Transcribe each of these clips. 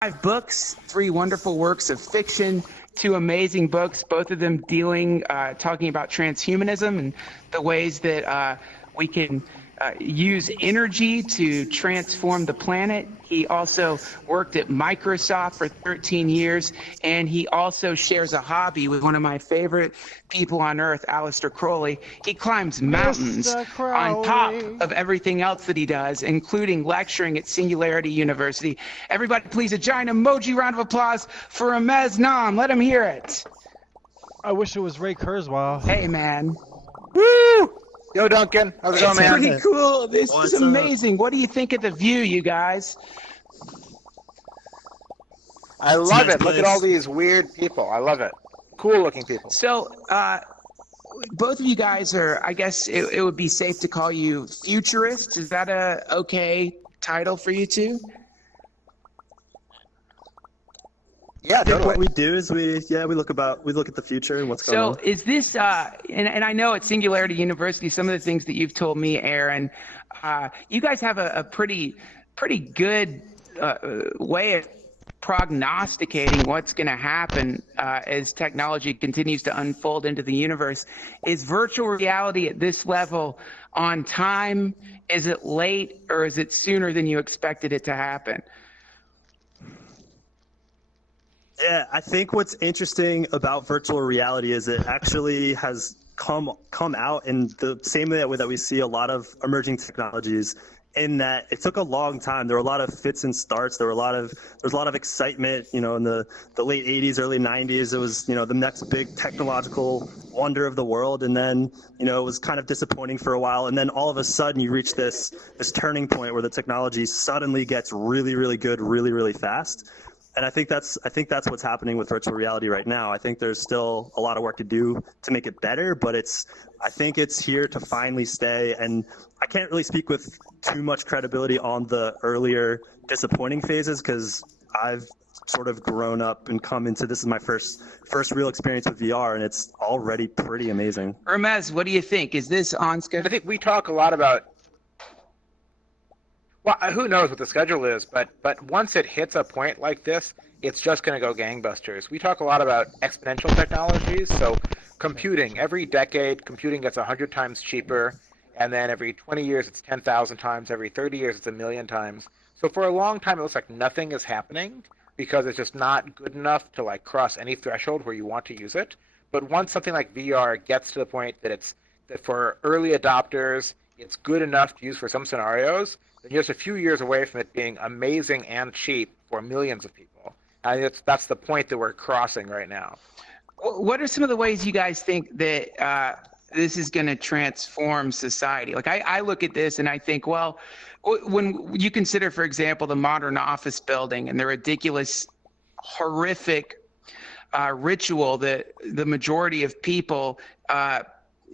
5 books, 3 wonderful works of fiction, 2 amazing books, both of them talking about transhumanism and the ways that we can use energy to transform the planet. He also worked at Microsoft for 13 years, and he also shares a hobby with one of my favorite people on earth, Aleister Crowley. He climbs mountains on top of everything else that he does, including lecturing at Singularity University. Everybody, please, a giant emoji round of applause for Ramez Nam. Let him hear it. I wish it was Ray Kurzweil. Hey, man. Woo! Yo, Duncan. How's it going, man? It's pretty cool. This is amazing. What do you think of the view, you guys? I love it. Look at all these weird people. I love it. Cool-looking people. So, both of you guys are, I guess it would be safe to call you futurists. Is that a okay title for you two? Yeah, I think what we do is we look at the future and what's going on. So is this, and I know at Singularity University, some of the things that you've told me, Aaron, you guys have a pretty good way of prognosticating what's going to happen as technology continues to unfold into the universe. Is virtual reality at this level on time? Is it late, or is it sooner than you expected it to happen? Yeah, I think what's interesting about virtual reality is it actually has come out in the same way that we see a lot of emerging technologies, in that it took a long time. There were a lot of fits and starts. There was a lot of excitement, in the late 80s, early 90s. It was, the next big technological wonder of the world. And then, it was kind of disappointing for a while. And then all of a sudden you reach this turning point where the technology suddenly gets really, really good, really, really fast. And I think that's what's happening with virtual reality right now. I think there's still a lot of work to do to make it better, but I think it's here to finally stay. And I can't really speak with too much credibility on the earlier disappointing phases, because I've sort of grown up and come into this is my first real experience with VR, and it's already pretty amazing. Ramez, what do you think? Is this on schedule? I think we talk a lot about, well, who knows what the schedule is, but once it hits a point like this, it's just going to go gangbusters. We talk a lot about exponential technologies, so computing. Every decade, computing gets 100 times cheaper, and then every 20 years, it's 10,000 times. Every 30 years, it's 1,000,000 times. So for a long time, it looks like nothing is happening because it's just not good enough to cross any threshold where you want to use it. But once something like VR gets to the point that for early adopters, it's good enough to use for some scenarios, then you're just a few years away from it being amazing and cheap for millions of people. And that's the point that we're crossing right now. What are some of the ways you guys think that this is going to transform society? I look at this and I think, well, when you consider, for example, the modern office building and the ridiculous, horrific ritual that the majority of people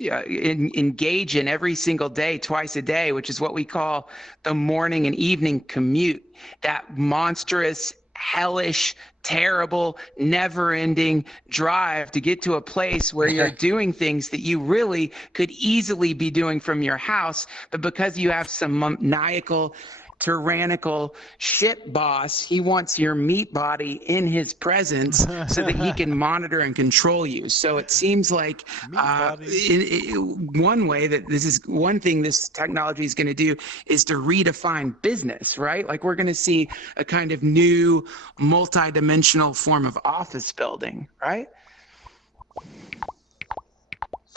engage in every single day, twice a day, which is what we call the morning and evening commute, that monstrous, hellish, terrible, never-ending drive to get to a place where you're doing things that you really could easily be doing from your house, but because you have some maniacal, tyrannical shit boss, he wants your meat body in his presence so that he can monitor and control you. So it seems like one way that this is one thing this technology is going to do is to redefine business, right? Like we're going to see a kind of new multi-dimensional form of office building, right?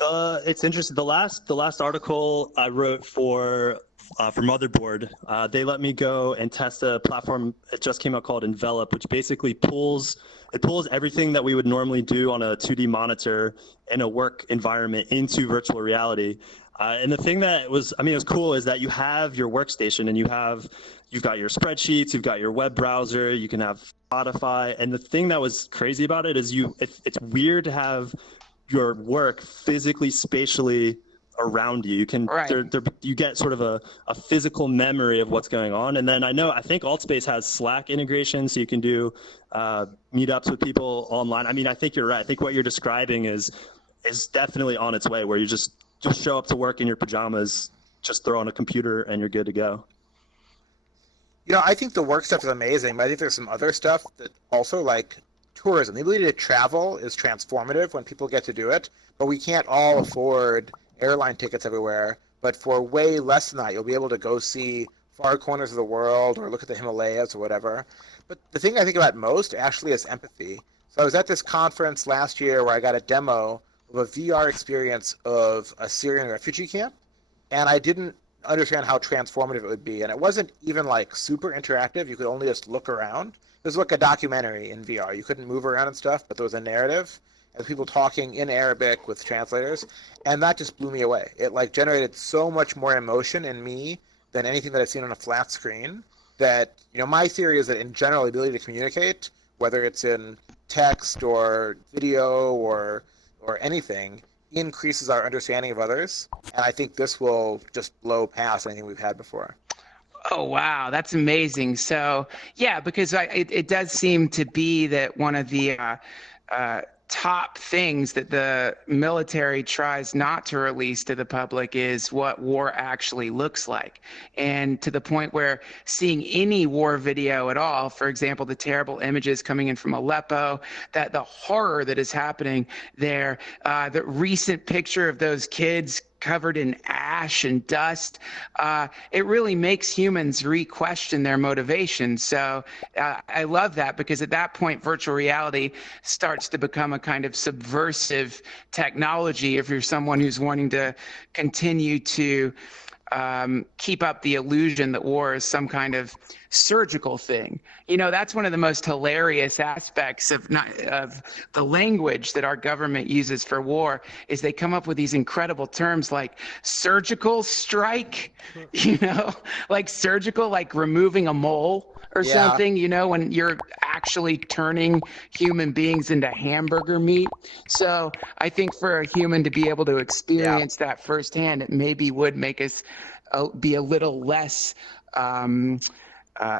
It's interesting. The last article I wrote for Motherboard, they let me go and test a platform. It just came out called Envelop, which basically pulls everything that we would normally do on a 2D monitor in a work environment into virtual reality. And the thing that was cool is that you have your workstation and you've got your spreadsheets, you've got your web browser, you can have Spotify. And the thing that was crazy about it is it's weird to have your work physically, spatially around you. You can you get sort of a physical memory of what's going on. And then I think AltSpace has Slack integration, so you can do meetups with people online. I think you're right. I think what you're describing is definitely on its way, where you just show up to work in your pajamas, just throw on a computer, and you're good to go. I think the work stuff is amazing, but I think there's some other stuff that also, like tourism. The ability to travel is transformative when people get to do it, but we can't all afford airline tickets everywhere. But for way less than that, you'll be able to go see far corners of the world or look at the Himalayas or whatever. But the thing I think about most actually is empathy. So I was at this conference last year where I got a demo of a VR experience of a Syrian refugee camp, and I didn't understand how transformative it would be. And it wasn't even like super interactive. You could only just look around. It was like a documentary in VR. You couldn't move around and stuff, but there was a narrative and people talking in Arabic with translators, and that just blew me away. It like generated so much more emotion in me than anything that I've seen on a flat screen. That my theory is that in general, the ability to communicate, whether it's in text or video or anything, increases our understanding of others, and I think this will just blow past anything we've had before. Oh, wow. That's amazing. So, yeah, because it does seem to be that one of the top things that the military tries not to release to the public is what war actually looks like. And to the point where seeing any war video at all, for example, the terrible images coming in from Aleppo, that the horror that is happening there, the recent picture of those kids covered in ash and dust, it really makes humans re-question their motivation. So I love that, because at that point, virtual reality starts to become a kind of subversive technology if you're someone who's wanting to continue to keep up the illusion that war is some kind of surgical thing. That's one of the most hilarious aspects of the language that our government uses for war, is they come up with these incredible terms like surgical strike, like surgical, like removing a mole or something, when you're actually turning human beings into hamburger meat. So I think for a human to be able to experience that firsthand, it maybe would make us be a little less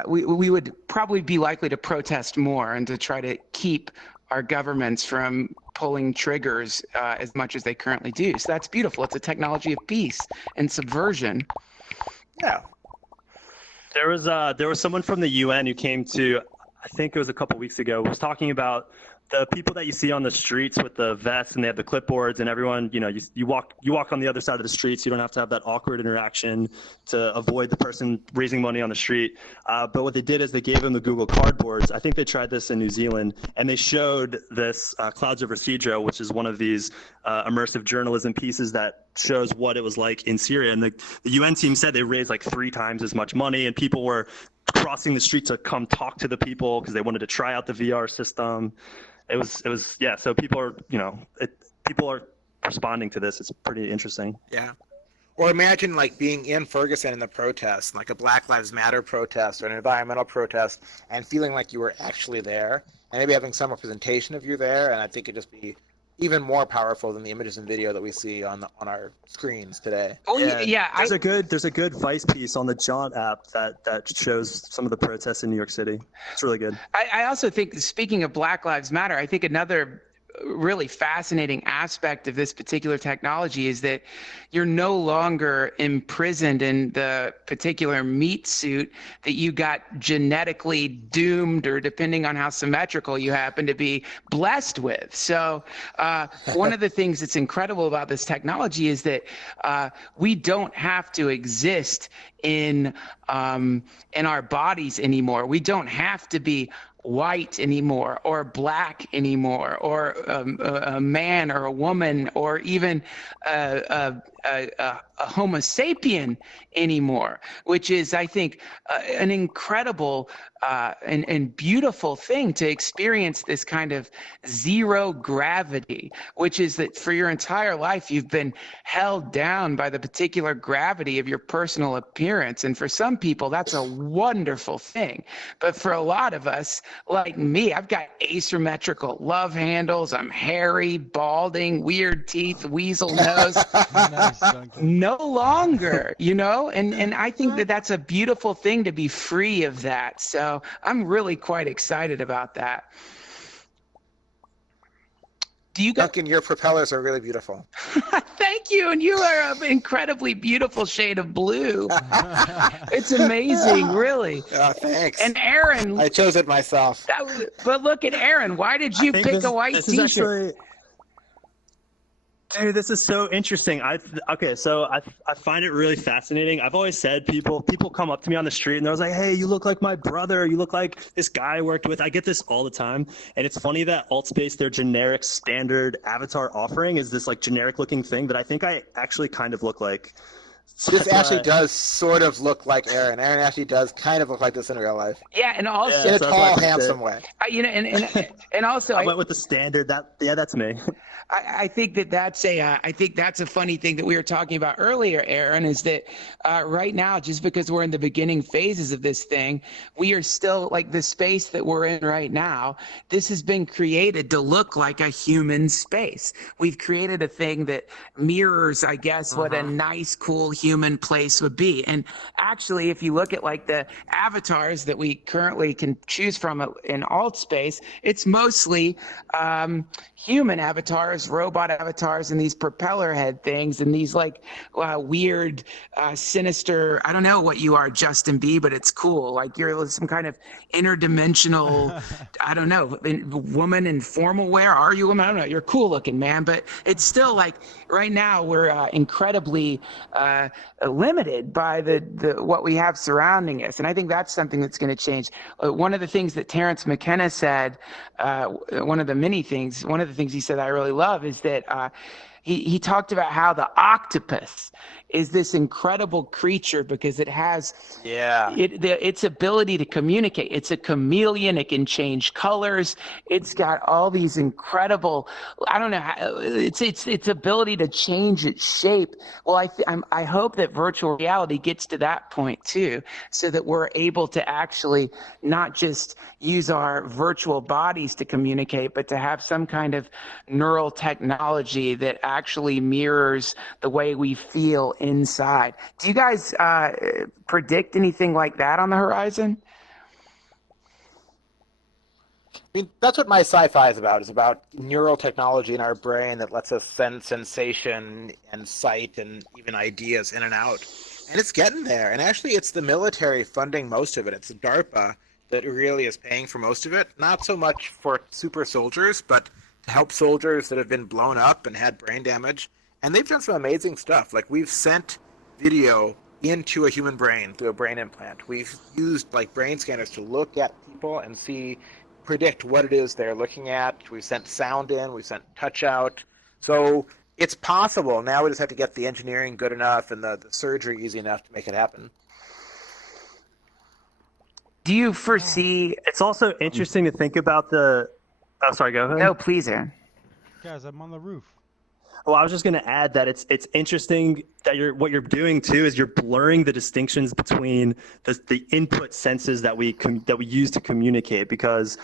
we would probably be likely to protest more and to try to keep our governments from pulling triggers as much as they currently do. So that's beautiful. It's a technology of peace and subversion. Yeah. There was someone from the UN who came to, I think it was a couple weeks ago, was talking about the people that you see on the streets with the vests and they have the clipboards, and everyone, you walk on the other side of the street, so you don't have to have that awkward interaction to avoid the person raising money on the street. But what they did is they gave them the Google Cardboards. I think they tried this in New Zealand, and they showed this Clouds over Cedro, which is one of these immersive journalism pieces that shows what it was like in Syria. And the UN team said they raised like 3 times as much money, and people were crossing the street to come talk to the people because they wanted to try out the VR system. It was yeah. So people are people are responding to this. It's pretty interesting. Yeah. Or imagine like being in Ferguson in the protest, like a Black Lives Matter protest or an environmental protest, and feeling like you were actually there, and maybe having some representation of you there. And I think it'd just be even more powerful than the images and video that we see on our screens today. Oh yeah. There's a good Vice piece on the Jaunt app that shows some of the protests in New York City. It's really good. I also think, speaking of Black Lives Matter, I think another really fascinating aspect of this particular technology is that you're no longer imprisoned in the particular meat suit that you got genetically doomed, or depending on how symmetrical you happen to be, blessed with. So one of the things that's incredible about this technology is that we don't have to exist in our bodies anymore. We don't have to be white anymore, or black anymore, or a man or a woman, or even a Homo sapien anymore, which is, I think, an incredible and beautiful thing to experience, this kind of zero gravity, which is that for your entire life you've been held down by the particular gravity of your personal appearance. And for some people that's a wonderful thing, but for a lot of us, like me, I've got asymmetrical love handles, I'm hairy, balding, weird teeth, weasel nose. Nice, Duncan. No longer, and I think that that's a beautiful thing to be free of that. So I'm really quite excited about that. Do you guys? Duncan, your propellers are really beautiful. Thank you, and you are an incredibly beautiful shade of blue. It's amazing, really. Oh, thanks. And Aaron, I chose it myself. but look at Aaron. Why did you pick a white this is T-shirt? Dude, this is so interesting. So I find it really fascinating. I've always said people come up to me on the street and they're like, "Hey, you look like my brother. You look like this guy I worked with." I get this all the time, and it's funny that AltSpace, their generic standard avatar offering, is this like generic looking thing that I think I actually kind of look like. This actually does sort of look like Aaron. Aaron actually does kind of look like this in real life. Yeah, and also In a tall, handsome way. And also I went with the standard. That's me. I think that's a funny thing that we were talking about earlier, Aaron, is that right now, just because we're in the beginning phases of this thing, we are still like the space that we're in right now. This has been created to look like a human space. We've created a thing that mirrors, I guess, what a nice, cool human place would be. And actually, if you look at like the avatars that we currently can choose from in AltSpace, it's mostly human avatars, robot avatars, and these propeller head things, and these like weird, sinister. I don't know what you are, Justin B, but it's cool. Like you're some kind of interdimensional. I don't know, woman in formal wear. Are you a woman? I don't know. You're cool looking, man, but it's still like right now we're incredibly limited by the what we have surrounding us, and I think that's something that's going to change. One of the things that Terrence McKenna said, one of the things he said I really love is that he talked about how the octopus is this incredible creature because it has its ability to communicate. It's a chameleon. It can change colors. It's got all these incredible, I don't know, its ability to change its shape. Well, I hope that virtual reality gets to that point too, so that we're able to actually not just use our virtual bodies to communicate, but to have some kind of neural technology that actually mirrors the way we feel inside. Do you guys predict anything like that on the horizon? I mean, that's what my sci-fi is about. It's about neural technology in our brain that lets us send sensation and sight and even ideas in and out. And it's getting there. And actually, it's the military funding most of it. It's DARPA that really is paying for most of it. Not so much for super soldiers, but to help soldiers that have been blown up and had brain damage. And they've done some amazing stuff. Like we've sent video into a human brain through a brain implant. We've used like brain scanners to look at people and predict what it is they're looking at. We've sent sound in, we've sent touch out. So it's possible. Now we just have to get the engineering good enough and the surgery easy enough to make it happen. Do you foresee? It's also interesting to think about the. Oh, sorry. Go ahead. No, please, Aaron. Guys, I'm on the roof. Well, I was just going to add that it's interesting that what you're doing too is you're blurring the distinctions between the input senses that we use to communicate, because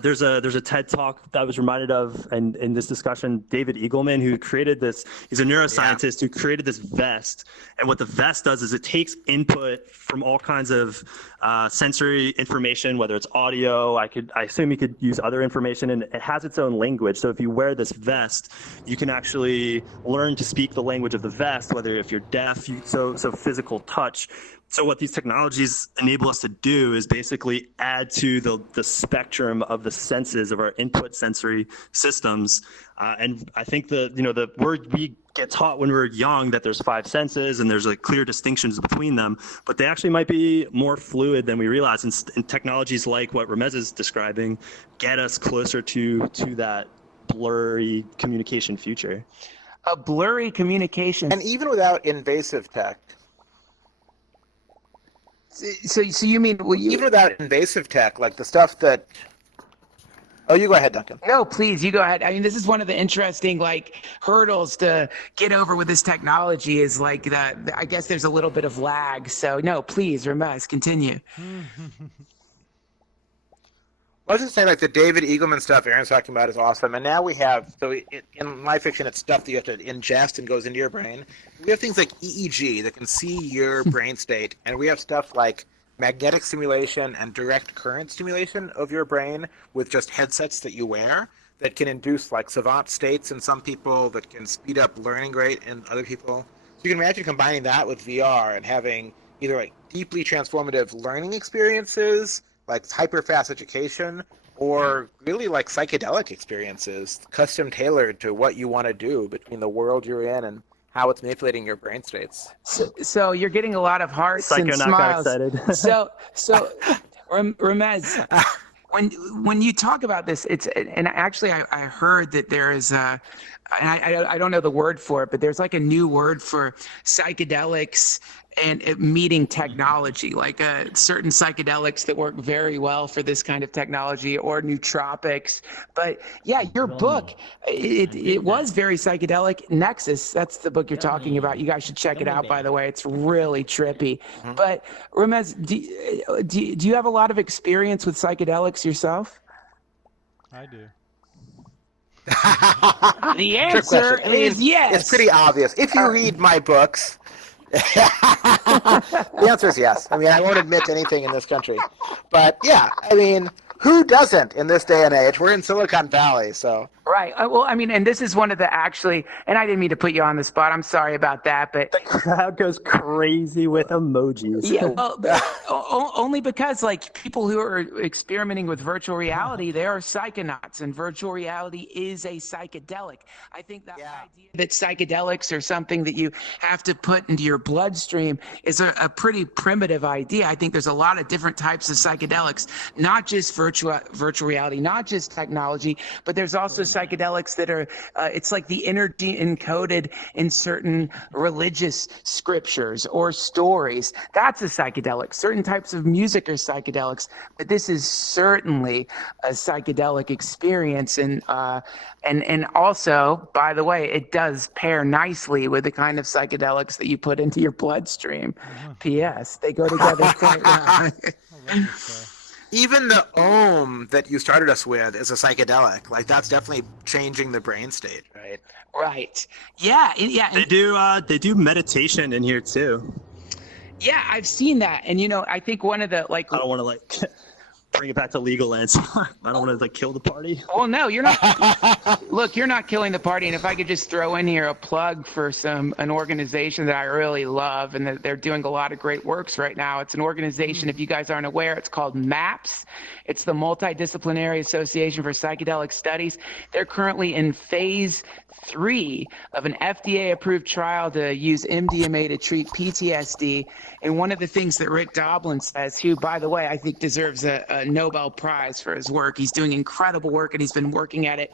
there's a TED talk that I was reminded of in this discussion. David Eagleman, who created this, he's a neuroscientist who created this vest, and what the vest does is it takes input from all kinds of sensory information, whether it's audio. I assume you could use other information, and it has its own language. So if you wear this vest, you can actually learn to speak the language of the vest, whether if you're deaf, so physical touch. So what these technologies enable us to do is basically add to the spectrum of the senses of our input sensory systems. And I think the word we get taught when we're young that there's 5 senses and there's like clear distinctions between them, but they actually might be more fluid than we realize. And technologies like what Ramez is describing get us closer to that blurry communication future. A blurry communication. And even without invasive tech. So you mean even without invasive tech, like the stuff that. Oh, you go ahead, Duncan. No, please, you go ahead. I mean, this is one of the interesting hurdles to get over with this technology is I guess there's a little bit of lag. So no, please, Ramez, continue. I was just saying, the David Eagleman stuff Aaron's talking about is awesome. And now we have, in my fiction, it's stuff that you have to ingest and goes into your brain. We have things like EEG that can see your brain state. And we have stuff like magnetic stimulation and direct current stimulation of your brain with just headsets that you wear that can induce like savant states in some people, that can speed up learning rate in other people. So you can imagine combining that with VR and having either like deeply transformative learning experiences, like hyper fast education, or really like psychedelic experiences, custom tailored to what you want to do between the world you're in and how it's manipulating your brain states. So you're getting a lot of hearts Psycho and not got smiles. excited. So Ramez, when you talk about this, and actually I heard that there is a, and I don't know the word for it, but there's like a new word for psychedelics and it meeting technology, like certain psychedelics that work very well for this kind of technology, or nootropics. But yeah, your book, it was very psychedelic. Nexus, that's the book you're talking about. You guys should check it out, by the way. It's really trippy. But Ramez, do you have a lot of experience with psychedelics yourself? I do. The answer is yes. It's pretty obvious. If you read my books, the answer is yes. I mean, I won't admit anything in this country. But yeah, I mean, who doesn't in this day and age? We're in Silicon Valley, so. Right. Well, I mean, and this is one of the actually, and I didn't mean to put you on the spot. I'm sorry about that, but The crowd goes crazy with emojis. yeah, well, only because like people who are experimenting with virtual reality, they are psychonauts, and virtual reality is a psychedelic. I think that idea that psychedelics are something that you have to put into your bloodstream is a pretty primitive idea. I think there's a lot of different types of psychedelics, not just virtual reality, not just technology, but there's also psychedelics that are, it's like the energy encoded in certain religious scriptures or stories. That's a psychedelic. Certain types of music are psychedelics, but this is certainly a psychedelic experience. And also, by the way, it does pair nicely with the kind of psychedelics that you put into your bloodstream. P.S. They go together quite well. I love this stuff. Even the Om that you started us with is a psychedelic. Like, that's definitely changing the brain state, right? Right. Yeah. Yeah. They do meditation in here too. Yeah, I've seen that. And, I think one of the, like, I don't want to like bring it back to legal lands. I don't want to like kill the party. well, no, you're not. Look, you're not killing the party. And if I could just throw in here a plug for an organization that I really love, and that they're doing a lot of great works right now. It's an organization, if you guys aren't aware, it's called MAPS. It's the Multidisciplinary Association for Psychedelic Studies. They're currently in phase 3 of an FDA-approved trial to use MDMA to treat PTSD. And one of the things that Rick Doblin says, who, by the way, I think deserves a Nobel Prize for his work. He's doing incredible work, and he's been working at it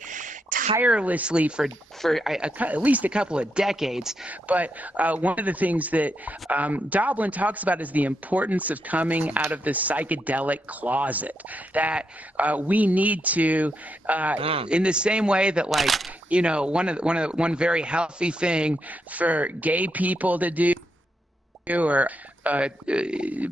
tirelessly for at least a couple of decades. But one of the things that Doblin talks about is the importance of coming out of the psychedelic closet. That we need to, in the same way that, like, one very healthy thing for gay people to do, or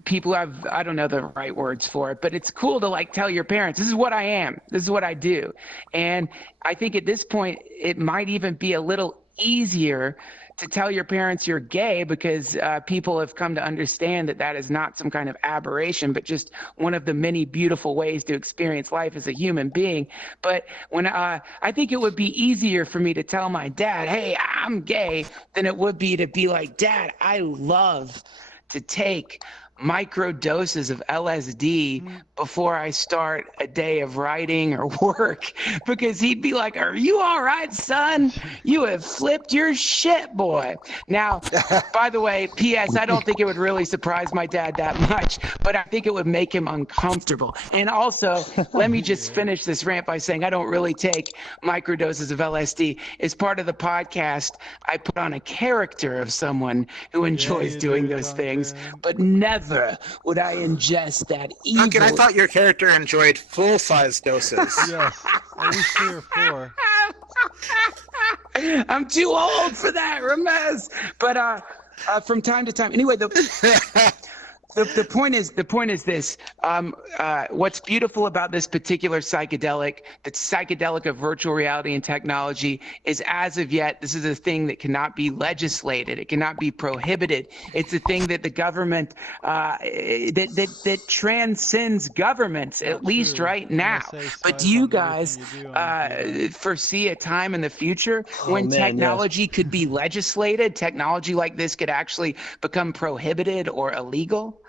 people have, I don't know the right words for it, but it's cool to like tell your parents, this is what I am, this is what I do. And I think at this point, it might even be a little easier to tell your parents you're gay, because people have come to understand that that is not some kind of aberration, but just one of the many beautiful ways to experience life as a human being. But when I think it would be easier for me to tell my dad, hey, I'm gay, than it would be to be like, Dad, I love to take micro doses of LSD before I start a day of writing or work, because he'd be like, are you all right, son? You have flipped your shit, boy. Now, by the way, P.S., I don't think it would really surprise my dad that much, but I think it would make him uncomfortable. And also, let me just finish this rant by saying I don't really take micro doses of LSD. As part of the podcast, I put on a character of someone who enjoys doing those things, but never would I ingest that evil. Duncan, I thought your character enjoyed full-size doses. Yes, at least 3 or 4. I'm too old for that, Ramez. But from time to time, anyway, the point is this. What's beautiful about this particular psychedelic, the psychedelic of virtual reality and technology, is as of yet, this is a thing that cannot be legislated. It cannot be prohibited. It's a thing that the government that transcends governments, at least right now. But do you guys foresee a time in the future when technology could be legislated? Technology like this could actually become prohibited or illegal?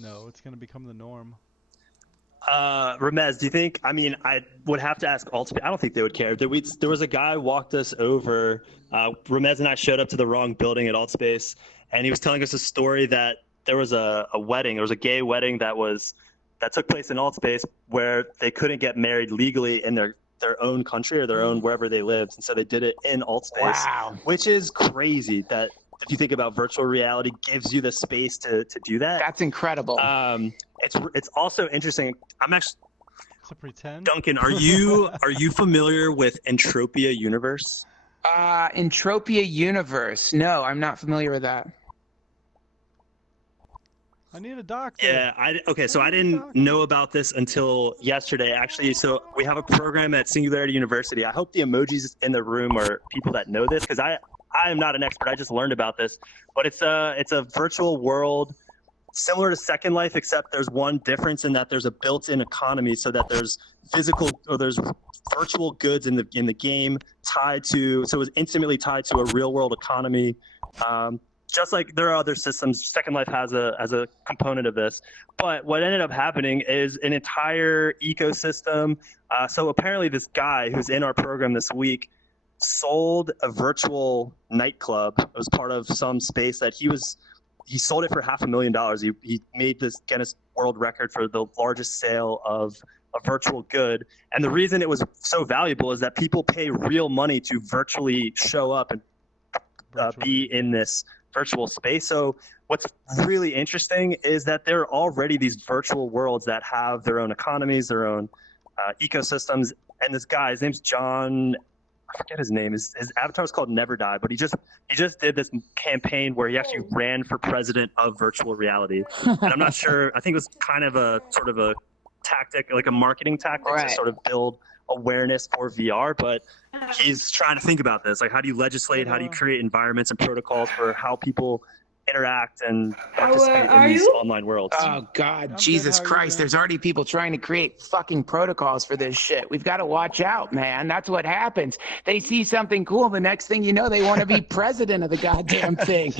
No, it's going to become the norm. Ramez, do you think? I mean, I would have to ask AltSpace. I don't think they would care. There was a guy walked us over. Ramez and I showed up to the wrong building at AltSpace, and he was telling us a story that there was a wedding. There was a gay wedding that took place in AltSpace where they couldn't get married legally in their own country or their own wherever they lived, and so they did it in AltSpace. Wow. Which is crazy that if you think about virtual reality gives you the space to do that. That's incredible. It's also interesting. I'm actually to pretend. Duncan, are you familiar with Entropia Universe? Entropia Universe. No, I'm not familiar with that. I need a doctor. Yeah, so I didn't know about this until yesterday, actually. So we have a program at Singularity University. I hope the emojis in the room are people that know this, because I am not an expert. I just learned about this. But it's a virtual world similar to Second Life, except there's one difference in that there's a built-in economy, so that there's there's virtual goods in the game so it's intimately tied to a real-world economy. Just like there are other systems, Second Life has a component of this. But what ended up happening is an entire ecosystem. So apparently this guy who's in our program this week sold a virtual nightclub. It was part of some space that he sold it for $500,000. He made this Guinness World Record for the largest sale of a virtual good. And the reason it was so valuable is that people pay real money to virtually show up and be in this virtual space. So what's really interesting is that there are already these virtual worlds that have their own economies, their own ecosystems. And this guy, his name's John, I forget his name. His avatar is called Never Die, but he just did this campaign where he actually ran for president of virtual reality. And I'm not sure, I think it was kind of a sort of a tactic, like a marketing tactic to sort of build awareness for VR, but he's trying to think about this. Like, how do you legislate? How do you create environments and protocols for how people interact and participate in these online worlds? Oh God, Jesus Christ, there's already people trying to create fucking protocols for this shit. We've got to watch out, man. That's what happens. They see something cool, the next thing you know, they want to be president of the goddamn thing.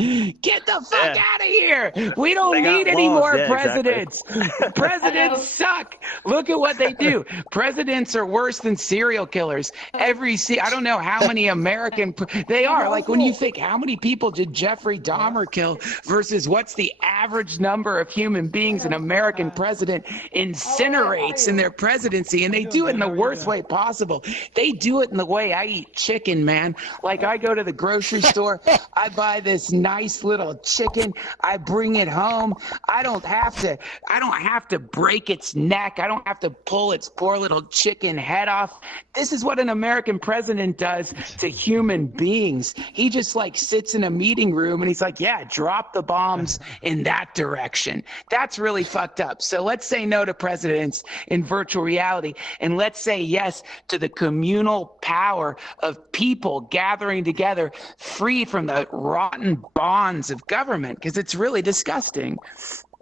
Get the fuck out of here. We don't need any more presidents. Exactly. Presidents suck. Look at what they do. Presidents are worse than serial killers. I don't know how many American they are. Like, when you think, how many people did Jeffrey Dahmer kill versus what's the average number of human beings an American president incinerates in their presidency, and they do it in the worst way possible. They do it in the way I eat chicken, man. Like, I go to the grocery store, I buy this nice little chicken, I bring it home. I don't have to break its neck. I don't have to pull its poor little chicken head off. This is what an American president does to human beings. He just like sits in a meeting room and he's like, yeah, drop the bombs in that direction. That's really fucked up. So let's say no to presidents in virtual reality, and let's say yes to the communal power of people gathering together, free from the rotten bonds of government, because it's really disgusting.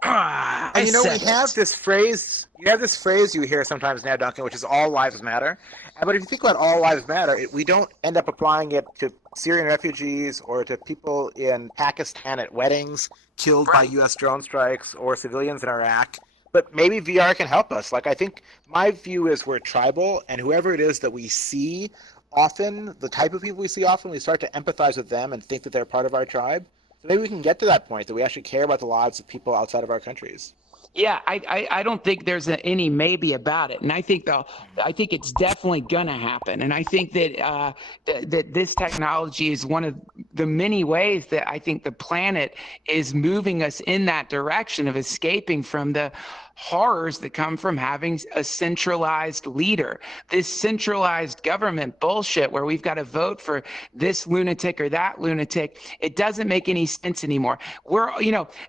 And you know, we have this phrase. You have this phrase you hear sometimes now, Duncan, which is "all lives matter." But if you think about "all lives matter," we don't end up applying it to Syrian refugees or to people in Pakistan at weddings killed by U.S. drone strikes or civilians in Iraq. But maybe VR can help us. Like, I think my view is we're tribal, and whoever it is that we see often, the type of people we see often, we start to empathize with them and think that they're part of our tribe. So maybe we can get to that point that we actually care about the lives of people outside of our countries. Yeah, I don't think there's any maybe about it, and I think it's definitely gonna happen, and I think that that this technology is one of the many ways that I think the planet is moving us in that direction of escaping from the horrors that come from having a centralized leader, this centralized government bullshit where we've got to vote for this lunatic or that lunatic. It doesn't make any sense anymore.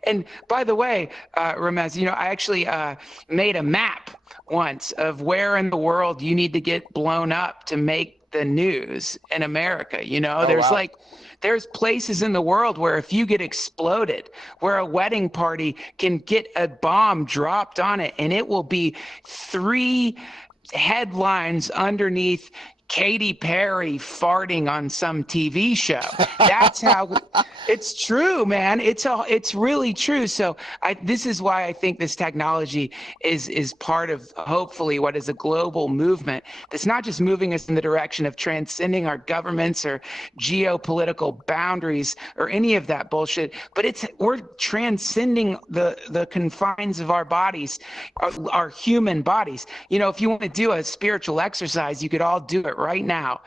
And by the way, Ramez, I actually made a map once of where in the world you need to get blown up to make the news in America. There's places in the world where if you get exploded, where a wedding party can get a bomb dropped on it, and it will be 3 headlines underneath Katy Perry farting on some TV show. That's how it's true, man. It's really true. So this is why I think this technology is part of hopefully what is a global movement that's not just moving us in the direction of transcending our governments or geopolitical boundaries or any of that bullshit, but we're transcending the confines of our bodies, our human bodies. If you want to do a spiritual exercise, you could all do it right now.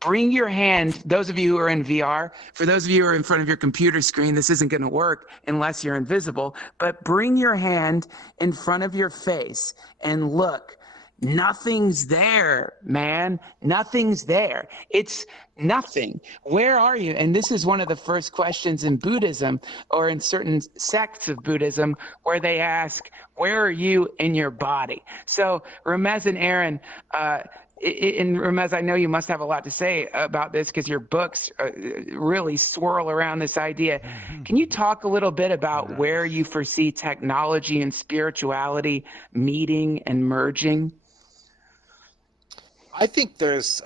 Bring your hand, those of you who are in VR, for those of you who are in front of your computer screen, this isn't going to work unless you're invisible, but bring your hand in front of your face and look. Nothing's there, man. Nothing's there. It's nothing. Where are you? And this is one of the first questions in Buddhism or in certain sects of Buddhism where they ask, where are you in your body? So Ramez and Aaron, and Ramez, I know you must have a lot to say about this because your books really swirl around this idea. Can you talk a little bit about where you foresee technology and spirituality meeting and merging? I think there's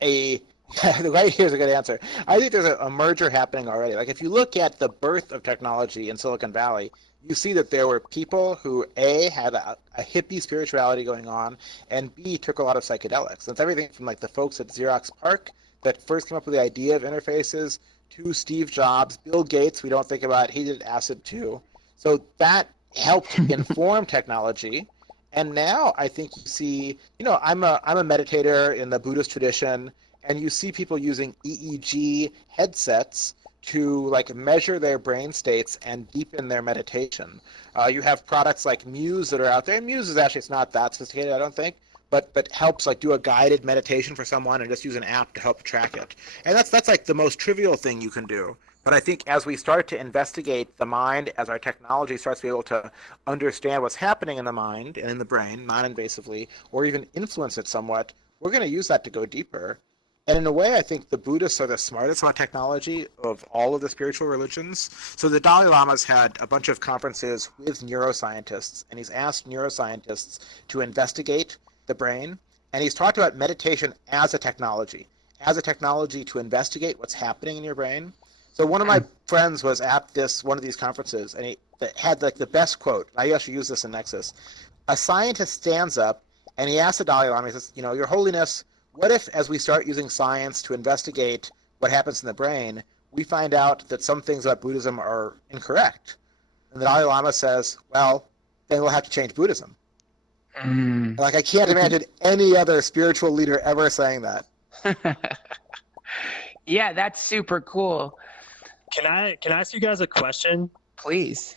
here's a good answer. I think there's a merger happening already. Like if you look at the birth of technology in Silicon Valley, you see that there were people who A, had a hippie spirituality going on, and B, took a lot of psychedelics. That's everything from like the folks at Xerox PARC that first came up with the idea of interfaces to Steve Jobs, Bill Gates, we don't think about, he did acid too. So that helped inform technology. And now I think you see, I'm a meditator in the Buddhist tradition, and you see people using EEG headsets to like measure their brain states and deepen their meditation. You have products like Muse that are out there. And Muse is actually, it's not that sophisticated, I don't think, but helps like do a guided meditation for someone and just use an app to help track it. And that's like the most trivial thing you can do. But I think as we start to investigate the mind, as our technology starts to be able to understand what's happening in the mind and in the brain, non-invasively, or even influence it somewhat, we're going to use that to go deeper. And in a way, I think the Buddhists are the smartest about technology of all of the spiritual religions. So the Dalai Lama's had a bunch of conferences with neuroscientists, and he's asked neuroscientists to investigate the brain. And he's talked about meditation as a technology to investigate what's happening in your brain. So one of my friends was at one of these conferences, and he had like the best quote. I actually use this in Nexus. A scientist stands up, and he asks the Dalai Lama, he says, Your Holiness, what if, as we start using science to investigate what happens in the brain, we find out that some things about Buddhism are incorrect? And the Dalai Lama says, well, then we'll have to change Buddhism. Like, I can't imagine any other spiritual leader ever saying that. Yeah, that's super cool. Can I ask you guys a question? Please.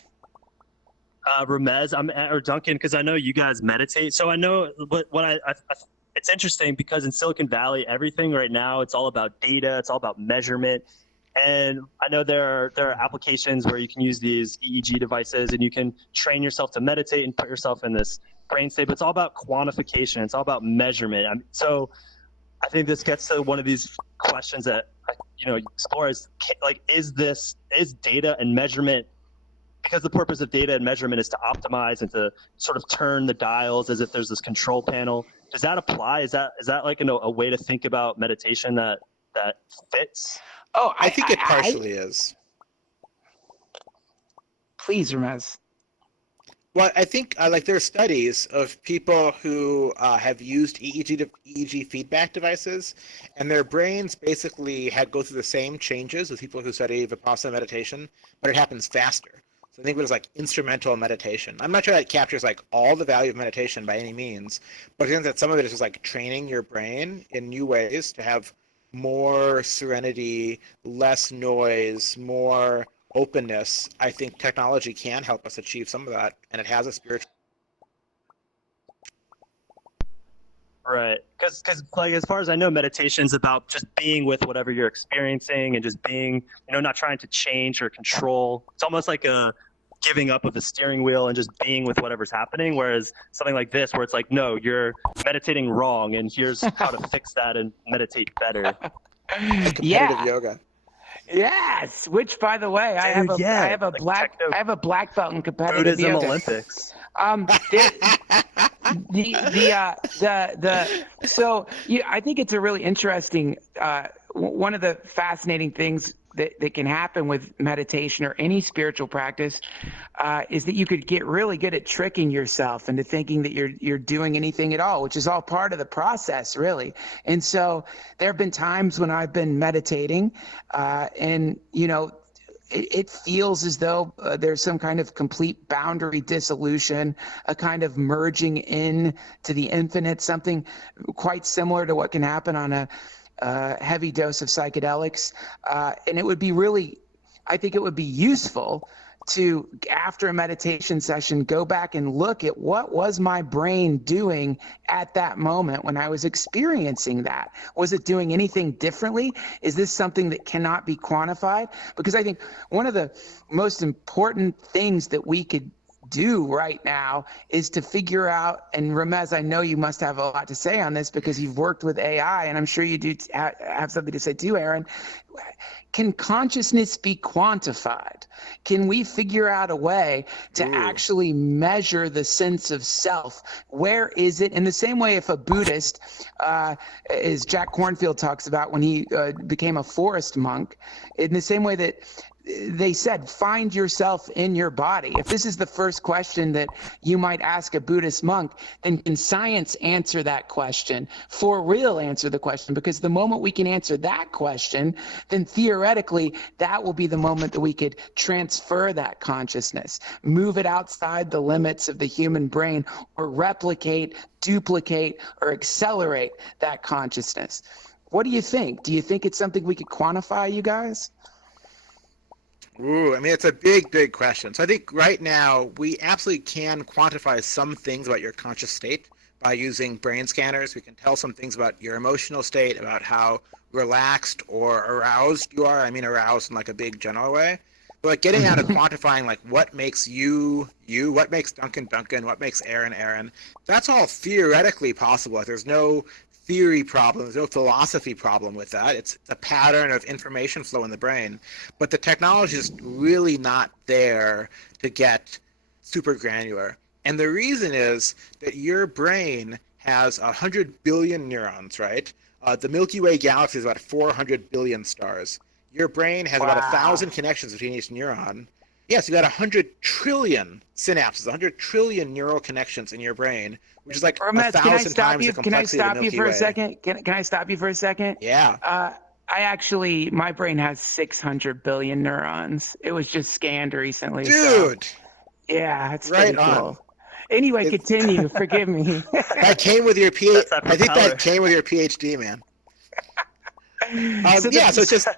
Ramez, or Duncan, because I know you guys meditate. So I know what I it's interesting because in Silicon Valley, everything right now, it's all about data, it's all about measurement. And I know there are applications where you can use these EEG devices and you can train yourself to meditate and put yourself in this brain state, but it's all about quantification. It's all about measurement. So I think this gets to one of these questions that, explore is data and measurement, because the purpose of data and measurement is to optimize and to sort of turn the dials as if there's this control panel. Does that apply? Is that like a way to think about meditation that fits? Oh, I think it partially is. Please, Ramez. Well, I think there are studies of people who have used EEG feedback devices, and their brains basically go through the same changes as people who study Vipassana meditation, but it happens faster. So I think it was like instrumental meditation. I'm not sure that captures like all the value of meditation by any means, but I think that some of it is just like training your brain in new ways to have more serenity, less noise, more openness, I think technology can help us achieve some of that, and it has a spiritual. Right, because like as far as I know, meditation's about just being with whatever you're experiencing and just being, not trying to change or control. It's almost like a giving up of the steering wheel and just being with whatever's happening. Whereas something like this, where it's like, no, you're meditating wrong, and here's how to fix that and meditate better. Competitive yoga. Yes, which by the way, I have a like black belt in competitive Buddhism yoga. Olympics. I think it's a really interesting one of the fascinating things that can happen with meditation or any spiritual practice is that you could get really good at tricking yourself into thinking that you're doing anything at all, which is all part of the process, really. And so there have been times when I've been meditating and it feels as though there's some kind of complete boundary dissolution, a kind of merging in to the infinite, something quite similar to what can happen on a heavy dose of psychedelics. And it would be really, I think it would be useful to, after a meditation session, go back and look at what was my brain doing at that moment when I was experiencing that. Was it doing anything differently? Is this something that cannot be quantified? Because I think one of the most important things that we could do right now is to figure out, and Ramez, I know you must have a lot to say on this because you've worked with AI, and I'm sure you do have something to say too, Aaron. Can consciousness be quantified? Can we figure out a way to actually measure the sense of self? Where is it? In the same way, if a Buddhist, as Jack Kornfield talks about when he became a forest monk, in the same way that they said, find yourself in your body. If this is the first question that you might ask a Buddhist monk, then can science answer that question? For real answer the question? Because the moment we can answer that question, then theoretically that will be the moment that we could transfer that consciousness, move it outside the limits of the human brain, or replicate, duplicate, or accelerate that consciousness. What do you think? Do you think it's something we could quantify, you guys? Ooh, I mean, it's a big, big question. So I think right now we absolutely can quantify some things about your conscious state by using brain scanners. We can tell some things about your emotional state, about how relaxed or aroused you are. I mean, aroused in like a big general way. But like getting out of quantifying like what makes you, what makes Duncan, what makes Aaron, that's all theoretically possible. Like, there's no theory problem, there's no philosophy problem with that. It's a pattern of information flow in the brain. But the technology is really not there to get super granular. And the reason is that your brain has 100 billion neurons, right? The Milky Way galaxy is about 400 billion stars. Your brain has about 1,000 connections between each neuron. Yes, you got 100 trillion synapses, 100 trillion neural connections in your brain, which is like Ramez, 1,000 times the complexity of the Milky Way. Can I stop you for a second? Yeah. My brain has 600 billion neurons. It was just scanned recently. Dude. So, yeah, it's right pretty cool. on. Anyway, continue. Forgive me. That came with your PhD. I think power. that came with your PhD, man. So it's just.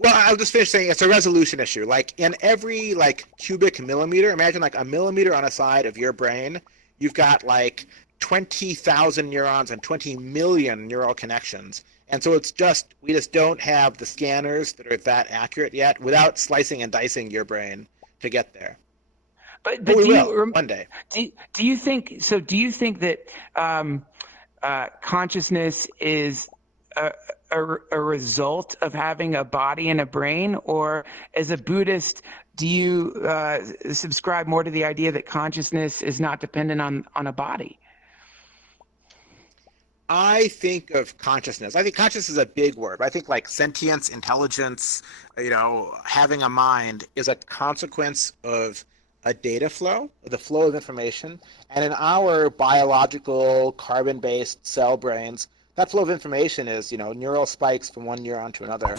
Well, I'll just finish saying it's a resolution issue. Like in every cubic millimeter, imagine like a millimeter on a side of your brain, you've got like 20,000 neurons and 20 million neural connections. And so we just don't have the scanners that are that accurate yet without slicing and dicing your brain to get there. But we will one day. Do you think that consciousness is a result of having a body and a brain, or as a Buddhist, do you subscribe more to the idea that consciousness is not dependent on a body? I think of consciousness. I think consciousness is a big word. I think like sentience, intelligence, having a mind is a consequence of a data flow, the flow of information. And in our biological carbon-based cell brains, that flow of information is, neural spikes from one neuron to another.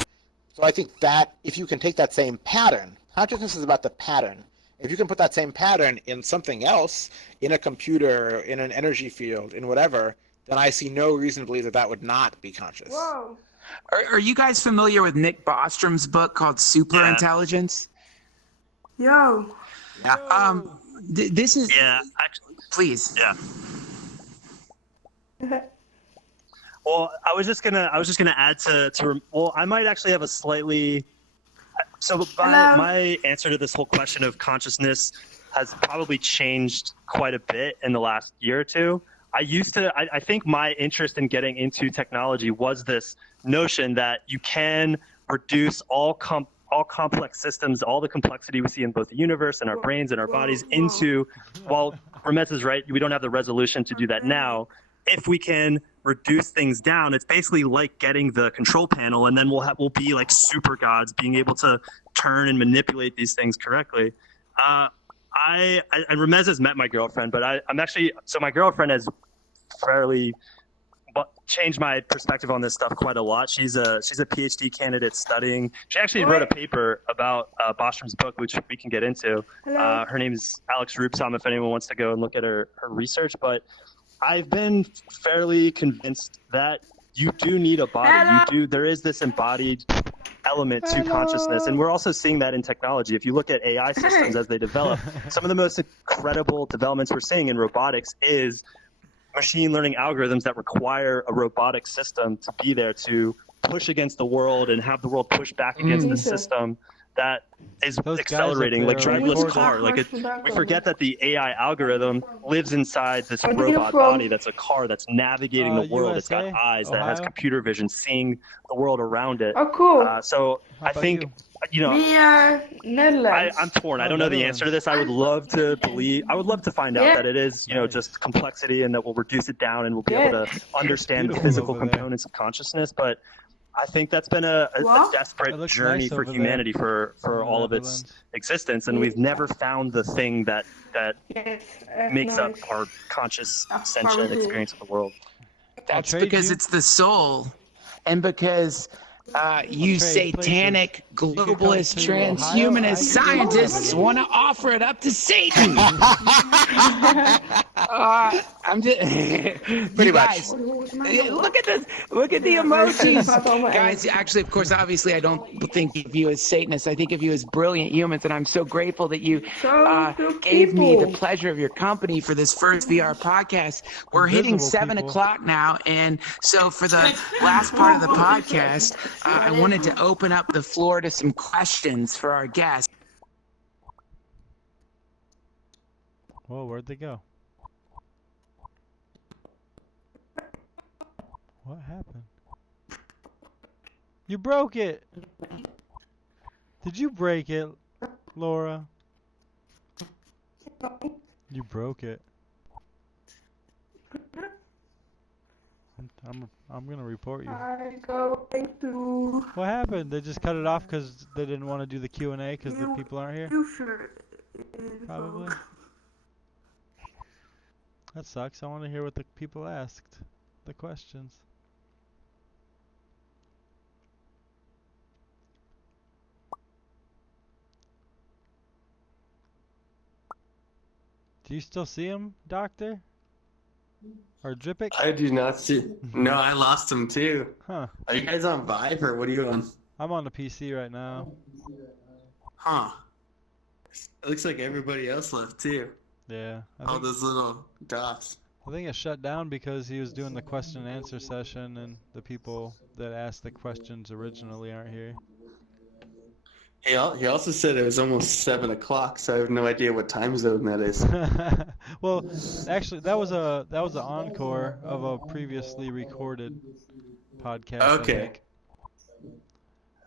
So I think that if you can take that same pattern, consciousness is about the pattern. If you can put that same pattern in something else, in a computer, in an energy field, in whatever, then I see no reason to believe that that would not be conscious. Whoa. Are you guys familiar with Nick Bostrom's book called Superintelligence? Yo. Yeah. This is Yeah, actually, please. yeah. Well, I was just gonna add well, I might actually have a slightly. So my answer to this whole question of consciousness has probably changed quite a bit in the last year or two. I think my interest in getting into technology was this notion that you can reduce all complex systems, all the complexity we see in both the universe and our brains and our bodies into, while Ramesh is right, we don't have the resolution to do that now. If we can reduce things down, it's basically like getting the control panel, and then we'll be like super gods, being able to turn and manipulate these things correctly. Ramez has met my girlfriend, but I'm actually, so my girlfriend has fairly changed my perspective on this stuff quite a lot. She's a PhD candidate studying. She actually wrote a paper about Bostrom's book, which we can get into. Her name is Alex Rupsam, if anyone wants to go and look at her research. But I've been fairly convinced that you do need a body. There is this embodied element to consciousness, and we're also seeing that in technology. If you look at AI systems as they develop, some of the most incredible developments we're seeing in robotics is machine learning algorithms that require a robotic system to be there to push against the world and have the world push back against the system that is accelerating, like driverless car. Like we forget that the AI algorithm lives inside this robot body that's a car that's navigating the world. It's got eyes, that has computer vision, seeing the world around it. Oh, cool. So I think, Netherlands. I'm torn. I don't know the answer to this. I would love to find out that it is, just complexity, and that we'll reduce it down and we'll be able to understand the physical components of consciousness. But I think that's been a desperate journey for humanity for all of its existence, and we've never found the thing that makes up our conscious sentient experience of the world. That's because it's the soul, and because you satanic globalist transhumanist scientists want to offer it up to Satan. I'm just Pretty much. Look at this. Look at the emojis, guys. Actually, of course, obviously, I don't think of you as Satanists. I think of you as brilliant humans, and I'm so grateful that you gave me the pleasure of your company for this first VR podcast. We're hitting 7 o'clock now, and so for the last part of the podcast, I wanted to open up the floor to some questions for our guests. Whoa, where'd they go? What happened? You broke it! Did you break it, Laura? You broke it. I'm gonna report you. I go into. What happened? They just cut it off because they didn't want to do the Q&A because the people aren't here? Probably. That sucks. I want to hear what the people asked. The questions. Do you still see him, Doctor? Or Dripic? I do not see. No, I lost him too. Huh. Are you guys on Vive or what are you on? I'm on the PC right now. Huh. It looks like everybody else left too. Yeah. All those little dots. I think it shut down because he was doing the question and answer session and the people that asked the questions originally aren't here. He also said it was almost 7 o'clock, so I have no idea what time zone that is. Well, actually, that was an encore of a previously recorded podcast. Okay. I think.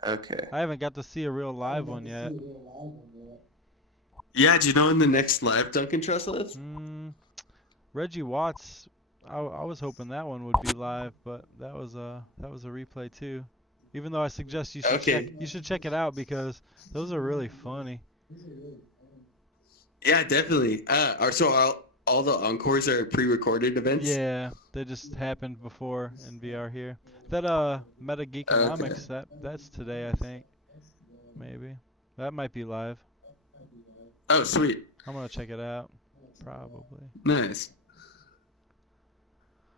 Okay. I haven't got to see a real live one yet. Yeah, do you know when the next live Duncan Trussell is? Reggie Watts. I was hoping that one would be live, but that was a replay too. Even though I suggest you should check it out because those are really funny. Yeah, definitely. So all the encores are pre-recorded events? Yeah, they just happened before in VR here. That Meta Geekonomics, that's today, I think. Maybe. That might be live. Oh, sweet. I'm gonna check it out. Probably. Nice.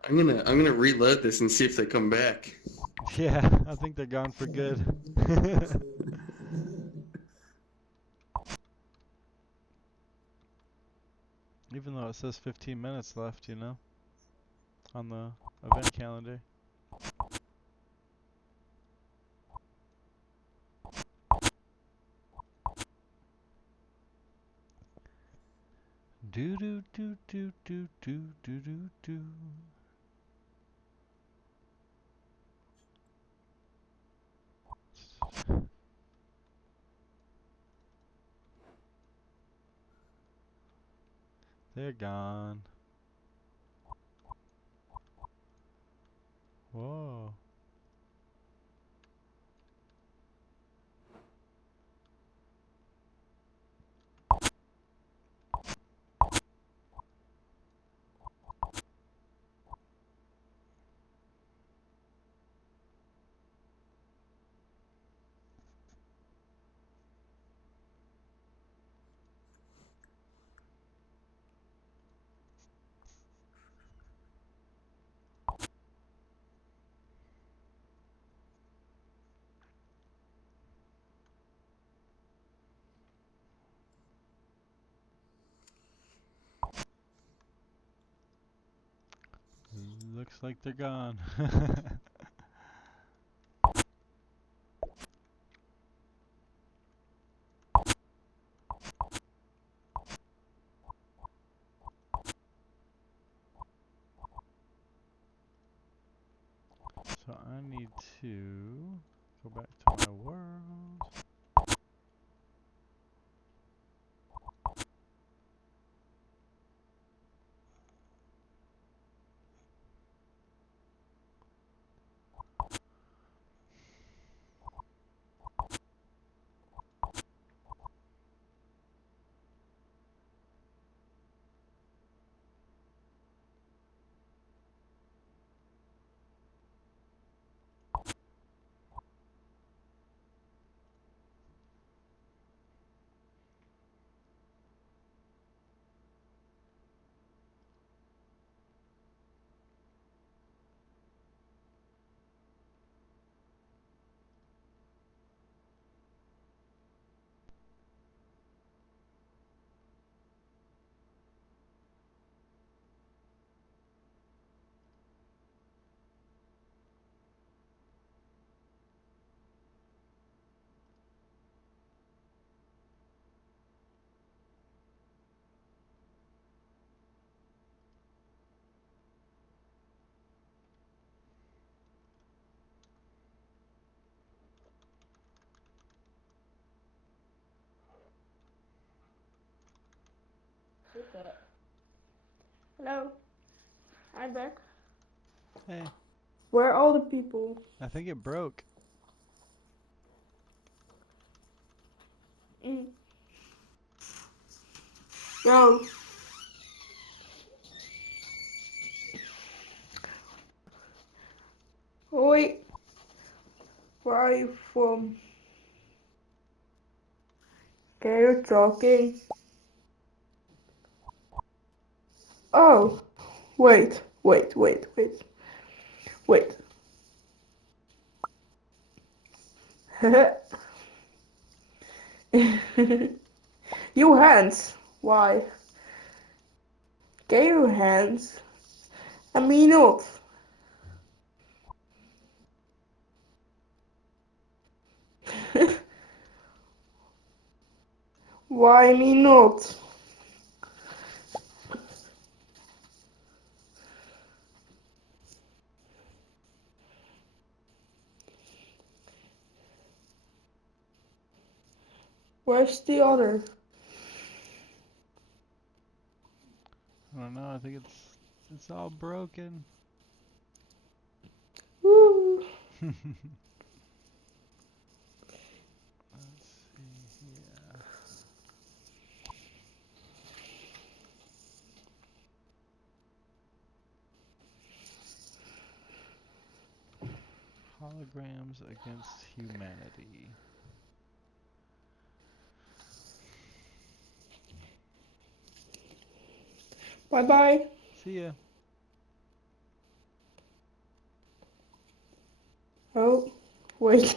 I'm gonna reload this and see if they come back. Yeah, I think they're gone for good. Even though it says 15 minutes left, you know, on the event calendar. Do do do do do do do do do. They're gone. Whoa. Looks like they're gone. So I need to go back to my world. Hello, I'm back. Hey, Where are all the people? I think it broke. Mm. Yo, hoi, where are you from? Okay, you're talking. Oh, wait. You hands. Why? Can you hands? I mean not. Why me not? Where's the other? I don't know. I think it's all broken. Woo. Let's see here. Holograms against humanity. Bye bye. See ya. Oh, wait.